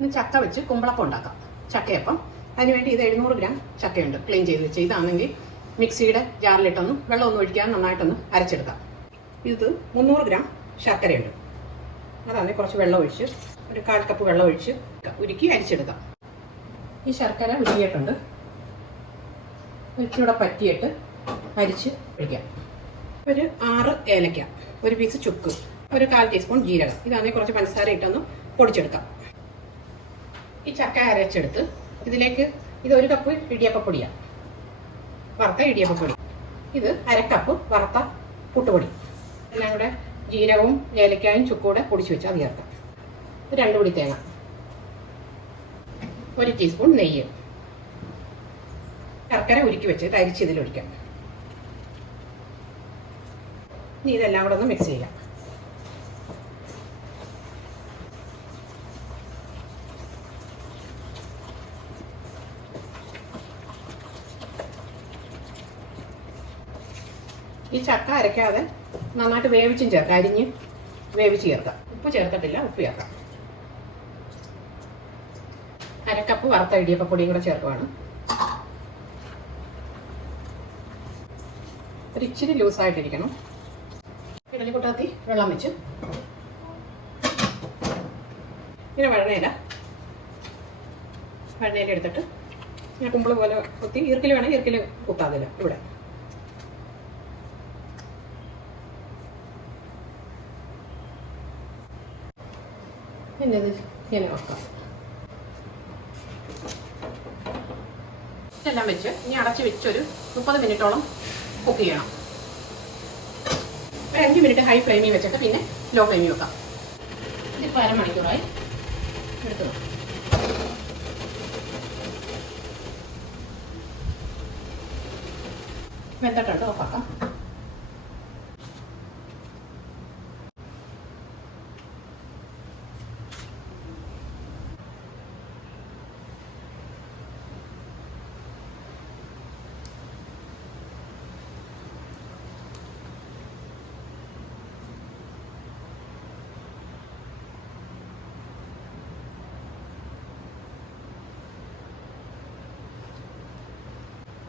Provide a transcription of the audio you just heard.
ഇന്ന് ചക്ക വെച്ച് കുമ്പളപ്പം ഉണ്ടാക്കാം. ചക്കയപ്പം. അതിനുവേണ്ടി ഇത് എഴുന്നൂറ് ഗ്രാം ചക്കയുണ്ട്. ക്ലീൻ ചെയ്ത് വെച്ച്. ഇതാണെങ്കിൽ മിക്സിയുടെ ജാറിലിട്ടൊന്ന് വെള്ളമൊന്നും ഒഴിക്കാതെ നന്നായിട്ടൊന്ന് അരച്ചെടുക്കാം. ഇത് മുന്നൂറ് ഗ്രാം ശർക്കരയുണ്ട്. അതാണ് കുറച്ച് വെള്ളം ഒഴിച്ച് ഒരു കാൽ കപ്പ് വെള്ളം ഒഴിച്ച് ഉരുക്കി അരിച്ചെടുക്കാം. ഈ ശർക്കര ഉരുക്കിയിട്ടുണ്ട്. ഇച്ചിരൂടെ പറ്റിയിട്ട് അരിച്ച് ഒഴിക്കാം. ഒരു ആറ് ഏലക്ക ഒരു പീസ് ചുക്ക് ഒരു കാൽ ടീസ്പൂൺ ജീരകം. ഇതാണെങ്കിൽ കുറച്ച് പഞ്ചസാര ഇട്ടൊന്ന് പൊടിച്ചെടുക്കാം. ഈ ചക്ക അരച്ചെടുത്ത് ഇതിലേക്ക് ഇത് ഒരു കപ്പ് ഇടിയപ്പപ്പൊടിയാണ് വറുത്ത ഇടിയപ്പപ്പൊടി ഇത് അരക്കപ്പ് വറുത്ത പുട്ടുപൊടി. എല്ലാം കൂടെ ജീരകവും ഏലക്കായും ചുക്കൂടെ പൊടിച്ച് വെച്ച് അത് ചേർക്കാം. രണ്ടു രണ്ട് പൊടി തേങ്ങ. ഒരു ടീസ്പൂൺ നെയ്യ്. ശർക്കര ഉരുക്കി വെച്ച് അരിച്ച് ഇതിലൊഴിക്കാം. ഇനി ഇതെല്ലാം കൂടെ ഒന്ന് മിക്സ് ചെയ്യാം. ഈ ചക്ക അരയ്ക്കാതെ നന്നായിട്ട് വേവിച്ചും ചേർക്കാം. അരിഞ്ഞ് വേവിച്ച് ചേർക്കാം. ഉപ്പ് ചേർത്തിട്ടില്ല ഉപ്പ് ചേർക്കാം. അരക്കപ്പ് വറുത്ത ഇടിയപ്പപ്പൊടിയും കൂടെ ചേർക്കുവാണ്. ഒരിച്ചിരി ലൂസായിട്ടിരിക്കണം. ഇടലി ഇഡലിക്കുട്ടത്തി വെള്ളം വെച്ച്. ഇങ്ങനെ വഴണയില വഴണയില എടുത്തിട്ട് ഇങ്ങനെ കുമ്പിൾ പോലെ കുത്തി ഈർക്കിൽ വേണം ഈർക്കിൽ കുത്താതില്ല ഇവിടെ. പിന്നെ ഇത് ഇങ്ങനെ വെക്കാം ഇതെല്ലാം വെച്ച് ഇനി അടച്ച് വെച്ചൊരു മുപ്പത് മിനിറ്റോളം കുക്ക് ചെയ്യണം. ഒരു അഞ്ച് മിനിറ്റ് ഹൈ ഫ്ലെയിമിൽ വെച്ചിട്ട് പിന്നെ ലോ ഫ്ലെയിമിൽ വെക്കാം. ഇതിപ്പോൾ അരമണിക്കൂറായി. എടുത്തു വെക്കാം. വെന്തിട്ടുണ്ട് ഓഫാക്കാം